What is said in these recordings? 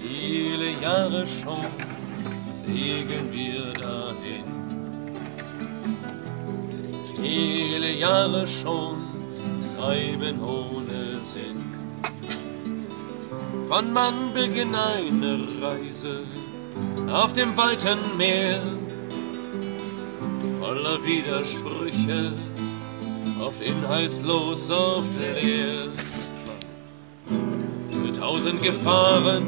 Viele Jahre schon segeln wir dahin. Viele Jahre schon treiben ohne Sinn. Wann man beginnt eine Reise auf dem weiten Meer, voller Widersprüche, auf inhaltslos, auf leer. Mit 1000 Gefahren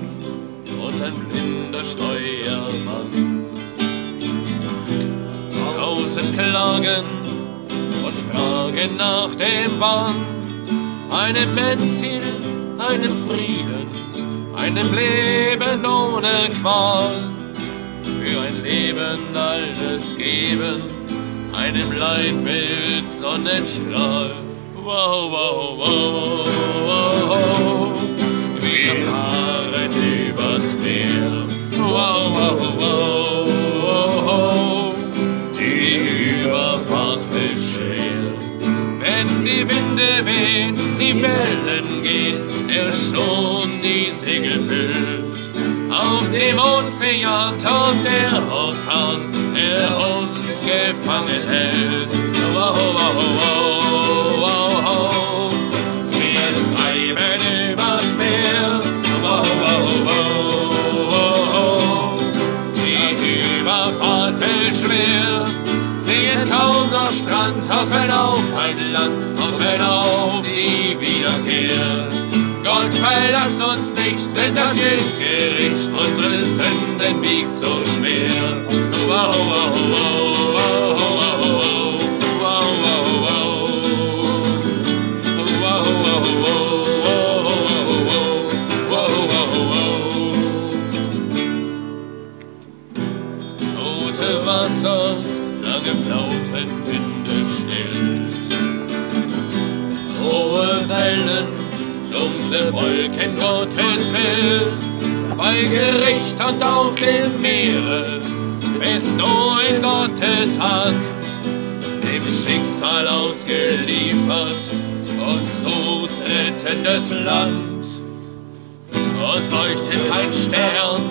und ein blinder Steuermann. 1000 Klagen und Fragen nach dem Wann. Einem Endziel, einem Frieden, einem Leben ohne Qual. Für ein Leben alles geben, einem Leitbild Sonnenstrahl. Wow, wow, wow, wow. Wir fahren übers Meer. Wow, wow, wow, wow. Die Überfahrt wird schwer. Wenn die Winde wehen, die Wellen gehen, der Sturm die Segel füllt. Auf dem Ozean tobt der Orkan, der uns gefangen hält. Wow, wow, wow, wow, wow. Wir treiben übers Meer. Wow, wow, wow, wow. Die Überfahrt fällt schwer. Sehen kaum noch Strand, hoffen auf ein Land, hoffen auf die Wiederkehr. Gott, verlass uns nicht, denn das ist Gericht, unsere Sünden wiegt so schwer. Wow, wow, wow, wow, wow, wow, wow, wow, wow, wow, wow. Tote Wasser, lange Flautenwinde still. Hohe Wellen, dunkle Wolken Gottes will, bei Gericht und auf dem Meere bist du in Gottes Hand, dem Schicksal ausgeliefert, uns Fuß rettendes Land. Uns leuchtet kein Stern,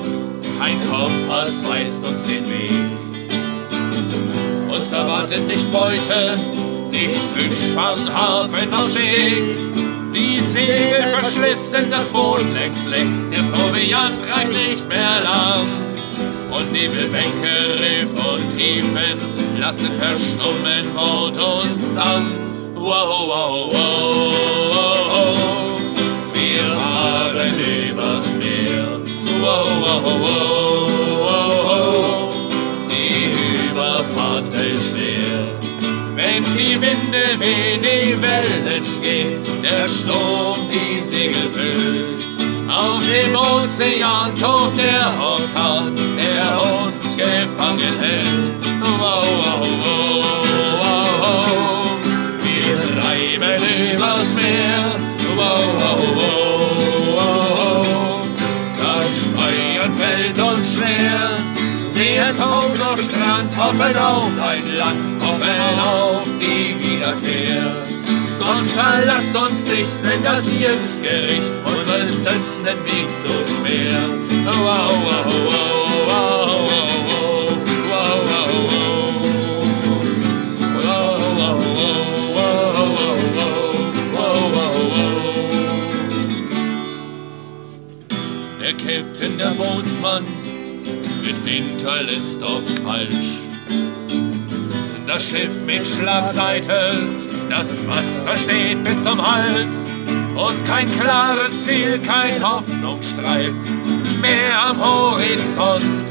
kein Kompass weist uns den Weg. Uns erwartet nicht Beute, nicht Fisch, Fang, Hafen noch Steg. Die Segel verschlissen, das Boot längst leck, der Proviant reicht nicht mehr lang. Und Nebelbänke, Riff und Tiefen lassen verstummen Wort und Sang. Wow, wow, wow, wow, wir fahren übers Meer. Wow, wow, wow, wow, die Überfahrt fällt schwer. Wenn die Winde wehen, die Wellen gehen, der Sturm die Segel füllt. Auf dem Ozean tobt der Orkan, der uns gefangen hält. Wow, wow, wow, wow, wir treiben übers Meer. Wow, wow, wow, wow, das Steuern fällt uns schwer. Sehen kaum noch Strand, hoffen auf ein Land, hoffen auf die Wiederkehr. Gott, verlass uns nicht, wenn das Jüngstgericht unsere Sünden wiegt so schwer. Wow, wow, wow, wow, wow, wow, wow, wow, wow. Der Captain, der Bootsmann, mit Hinterlist oft falsch. Das Schiff mit Schlagseite, das Wasser steht bis zum Hals und kein klares Ziel, kein Hoffnungsstreif mehr am Horizont.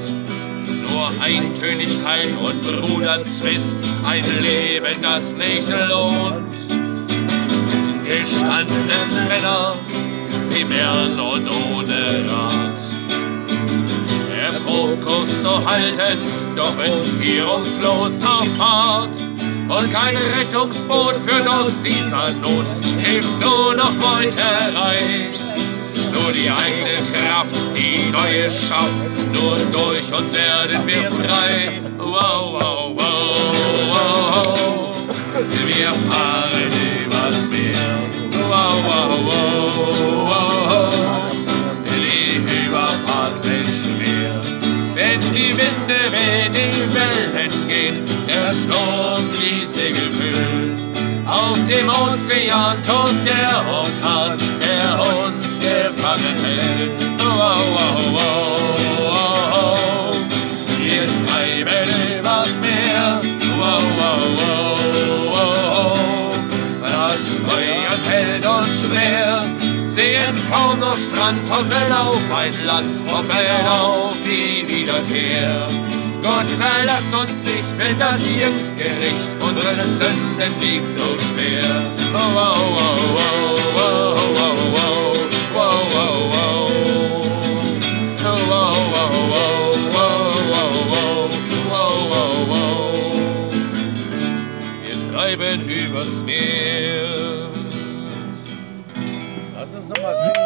Nur Eintönigkeit und Bruderzwist, ein Leben, das nicht lohnt. Gestandene Männer, sie mehren und ohne Rat. Der Fokus zu halten, doch entbehrungslos auf Fahrt. Und kein Rettungsboot führt aus dieser Not, hilft nur noch Meuterei. Nur die eigene Kraft, die Neue schafft, nur durch uns werden wir frei. Wow, wow, wow, wow, wir fahren übers Meer. Wow, wow, wow, wow. Die Überfahrt wird schwer. Wenn die Winde, wenn die Wellen gehen, der Sturm die Segel füllt. Auf dem Ozean tobt der Orkan, der uns gefangen hält. Wow, wow, wow, wow. Wir treiben übers Meer. Wow, wow, wow, wow. Das Steuern hält uns schwer. Sehen kaum noch Strand, hoffen auf ein Land, hoffen auf die Wiederkehr. Gott, verlass uns nicht, wenn das Jüngstgericht unsere Sünden wiegt so schwer. Wow, wow, wow, wow, wow, wow, wow, wow, wow. Wow, wow, wow, wow, wow, wow, wow. Wir treiben übers Meer. Lass uns noch mal singen.